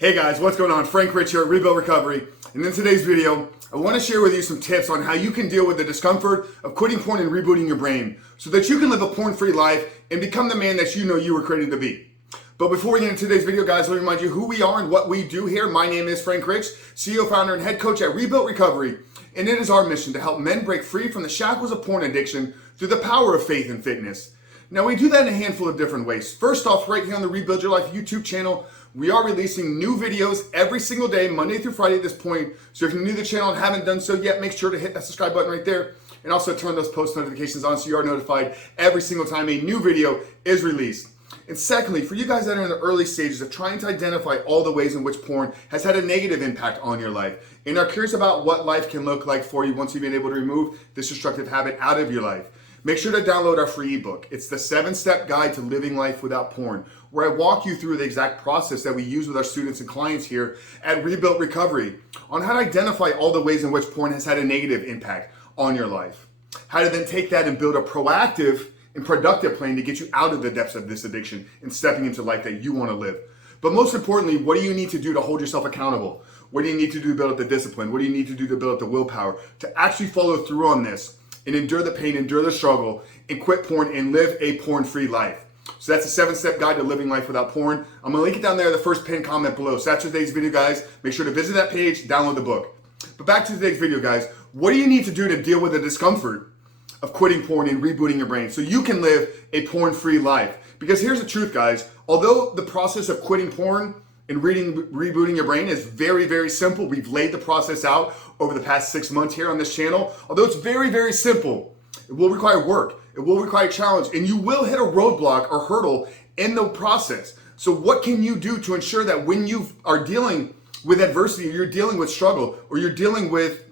Hey guys, what's going on? Frank Rich here at Rebuild Recovery. And in today's video, I want to share with you some tips on how you can deal with the discomfort of quitting porn and rebooting your brain so that you can live a porn-free life and become the man that you know you were created to be. But before we get into today's video, guys, let me remind you who we are and what we do here. My name is Frank Rich, CEO, founder, and head coach at Rebuild Recovery. And it is our mission to help men break free from the shackles of porn addiction through the power of faith and fitness. Now, we do that in a handful of different ways. First off, right here on the Rebuild Your Life YouTube channel, we are releasing new videos every single day, Monday through Friday at this point. So if you're new to the channel and haven't done so yet, make sure to hit that subscribe button right there and also turn those post notifications on so you are notified every single time a new video is released. And secondly, for you guys that are in the early stages of trying to identify all the ways in which porn has had a negative impact on your life and are curious about what life can look like for you once you've been able to remove this destructive habit out of your life, make sure to download our free ebook. It's the 7-Step Guide to Living Life Without Porn, where I walk you through the exact process that we use with our students and clients here at Rebuild Recovery on how to identify all the ways in which porn has had a negative impact on your life. How to then take that and build a proactive and productive plan to get you out of the depths of this addiction and stepping into the life that you want to live. But most importantly, what do you need to do to hold yourself accountable? What do you need to do to build up the discipline? What do you need to do to build up the willpower to actually follow through on this and endure the pain, endure the struggle, and quit porn and live a porn-free life? So that's a 7-step guide to living life without porn. I'm gonna link it down there in the first pinned comment below. So that's today's video, guys. Make sure to visit that page, download the book. But back to today's video, guys. What do you need to do to deal with the discomfort of quitting porn and rebooting your brain so you can live a porn-free life? Because here's the truth, guys. Although the process of quitting porn and rebooting your brain is very, very simple, we've laid the process out over the past 6 months here on this channel. Although it's very, very simple, it will require work. It will require challenge, and you will hit a roadblock or hurdle in the process. So what can you do to ensure that when you are dealing with adversity, or you're dealing with struggle, or you're dealing with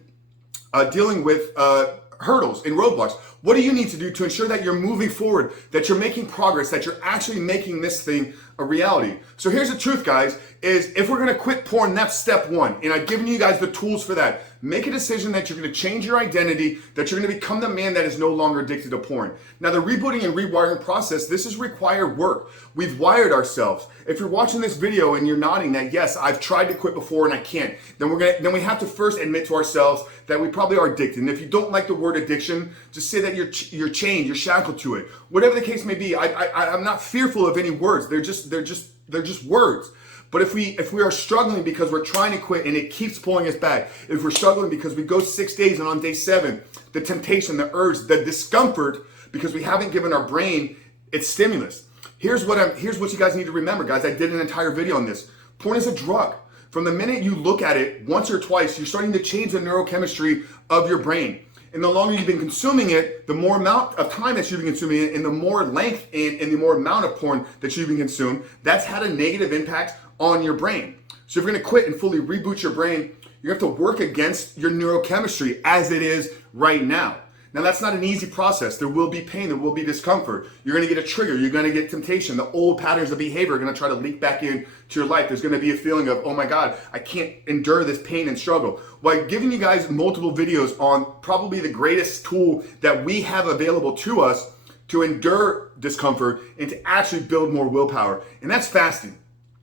hurdles and roadblocks, what do you need to do to ensure that you're moving forward, that you're making progress, that you're actually making this thing a reality? So here's the truth, guys, is if we're gonna quit porn, that's step one. And I've given you guys the tools for that. Make a decision that you're gonna change your identity, that you're gonna become the man that is no longer addicted to porn. Now, the rebooting and rewiring process, this is required work. We've wired ourselves. If you're watching this video and you're nodding that, yes, I've tried to quit before and I can't, then we have to first admit to ourselves that we probably are addicted. And if you don't like the word addiction, just say that you're chained, you're shackled to it. Whatever the case may be, I'm not fearful of any words. They're just words. But if we are struggling because we're trying to quit and it keeps pulling us back, if we're struggling because we go 6 days and on day 7, the temptation, the urge, the discomfort, because we haven't given our brain its stimulus. Here's what you guys need to remember, guys. I did an entire video on this. Porn is a drug. From the minute you look at it once or twice, you're starting to change the neurochemistry of your brain. And the longer you've been consuming it, the more amount of time that you've been consuming it, and the more length and the more amount of porn that you've been consuming, that's had a negative impact on your brain. So if you're gonna quit and fully reboot your brain, you have to work against your neurochemistry as it is right now. Now, that's not an easy process. There will be pain, there will be discomfort. You're gonna get a trigger, you're gonna get temptation. The old patterns of behavior are gonna try to leak back into your life. There's gonna be a feeling of, oh my God, I can't endure this pain and struggle. Well, I've given you guys multiple videos on probably the greatest tool that we have available to us to endure discomfort and to actually build more willpower, and that's fasting.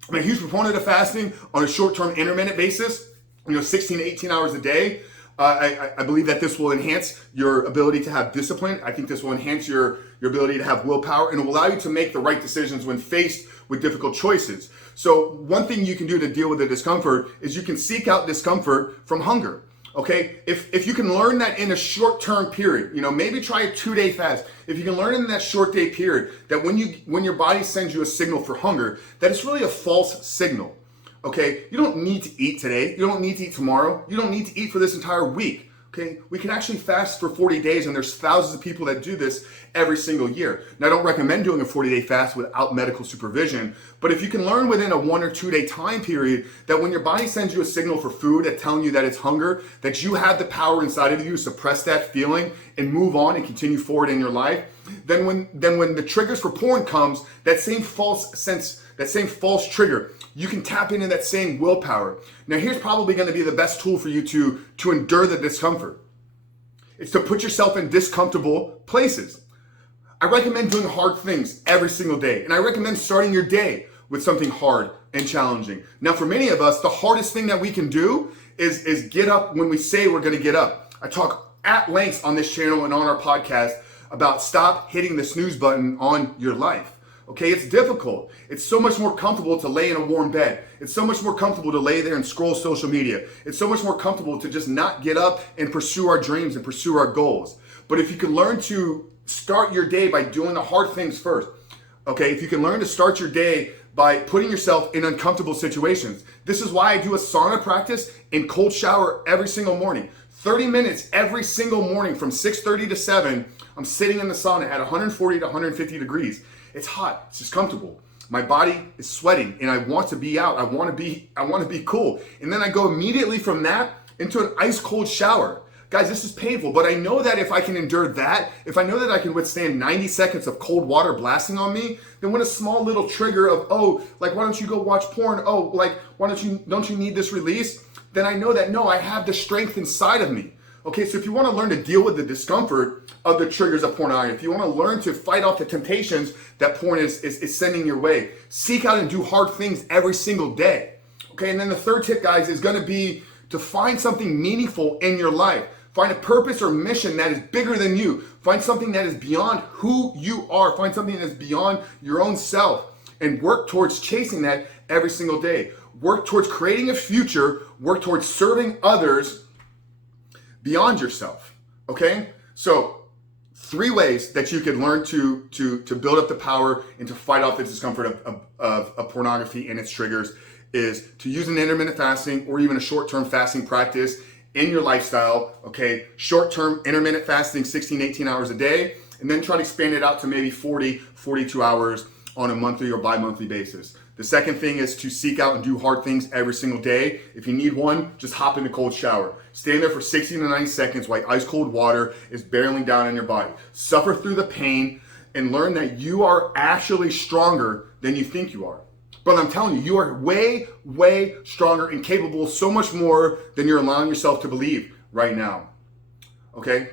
I'm a huge proponent of fasting on a short-term intermittent basis, 16 to 18 hours a day. I believe that this will enhance your ability to have discipline. I think this will enhance your ability to have willpower, and it will allow you to make the right decisions when faced with difficult choices. So one thing you can do to deal with the discomfort is you can seek out discomfort from hunger. Okay, if you can learn that in a short-term period, maybe try a 2-day fast. If you can learn in that short day period that when your body sends you a signal for hunger, that it's really a false signal. Okay, you don't need to eat today. You don't need to eat tomorrow. You don't need to eat for this entire week. Okay, we can actually fast for 40 days, and there's thousands of people that do this every single year. Now, I don't recommend doing a 40-day fast without medical supervision, but if you can learn within a 1 or 2 day time period that when your body sends you a signal for food, that's telling you that it's hunger, that you have the power inside of you to suppress that feeling and move on and continue forward in your life, then when the triggers for porn comes, that same false trigger, you can tap into that same willpower. Now, here's probably going to be the best tool for you to endure the discomfort. It's to put yourself in discomfortable places. I recommend doing hard things every single day, and I recommend starting your day with something hard and challenging. Now, for many of us, the hardest thing that we can do is get up when we say we're going to get up. I talk at length on this channel and on our podcast about stop hitting the snooze button on your life. Okay, it's difficult. It's so much more comfortable to lay in a warm bed. It's so much more comfortable to lay there and scroll social media. It's so much more comfortable to just not get up and pursue our dreams and pursue our goals. But if you can learn to start your day by doing the hard things first, okay, if you can learn to start your day by putting yourself in uncomfortable situations. This is why I do a sauna practice and cold shower every single morning. 30 minutes every single morning from 6:30 to 7, I'm sitting in the sauna at 140 to 150 degrees. It's hot, it's just comfortable. My body is sweating and I want to be out. I want to be cool. And then I go immediately from that into an ice cold shower. Guys, this is painful, but I know that if I can endure that, if I know that I can withstand 90 seconds of cold water blasting on me, then when a small little trigger of, oh, like, why don't you go watch porn? Oh, like, don't you need this release? Then I know that, no, I have the strength inside of me. Okay, so if you want to learn to deal with the discomfort of the triggers of pornography, if you want to learn to fight off the temptations that porn is sending your way, seek out and do hard things every single day. Okay, and then the third tip, guys, is going to be to find something meaningful in your life. Find a purpose or mission that is bigger than you. Find something that is beyond who you are. Find something that is beyond your own self and work towards chasing that every single day. Work towards creating a future. Work towards serving others beyond yourself. Okay? So 3 ways that you can learn to build up the power and to fight off the discomfort of pornography and its triggers is to use an intermittent fasting or even a short-term fasting practice in your lifestyle. Okay, short-term intermittent fasting, 16, 18 hours a day, and then try to expand it out to maybe 40, 42 hours on a monthly or bi-monthly basis. The second thing is to seek out and do hard things every single day. If you need one, just hop in a cold shower. Stand there for 60 to 90 seconds while ice cold water is barreling down on your body. Suffer through the pain and learn that you are actually stronger than you think you are. But I'm telling you, you are way, way stronger and capable, so much more than you're allowing yourself to believe right now. Okay?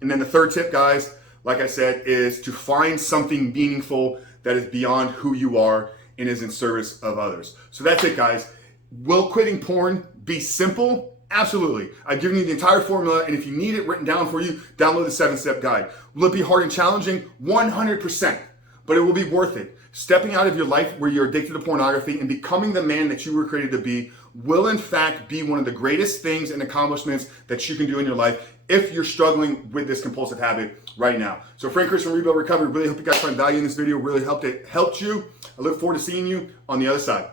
And then the third tip, guys, like I said, is to find something meaningful that is beyond who you are and is in service of others. So that's it, guys. Will quitting porn be simple? Absolutely. I've given you the entire formula, and if you need it written down for you, download the 7-step guide. Will it be hard and challenging? 100%. But it will be worth it. Stepping out of your life where you're addicted to pornography and becoming the man that you were created to be will in fact be one of the greatest things and accomplishments that you can do in your life if you're struggling with this compulsive habit right now. So Frank Chris from Rebuild Recovery, really hope you guys find value in this video, really helped you. I look forward to seeing you on the other side.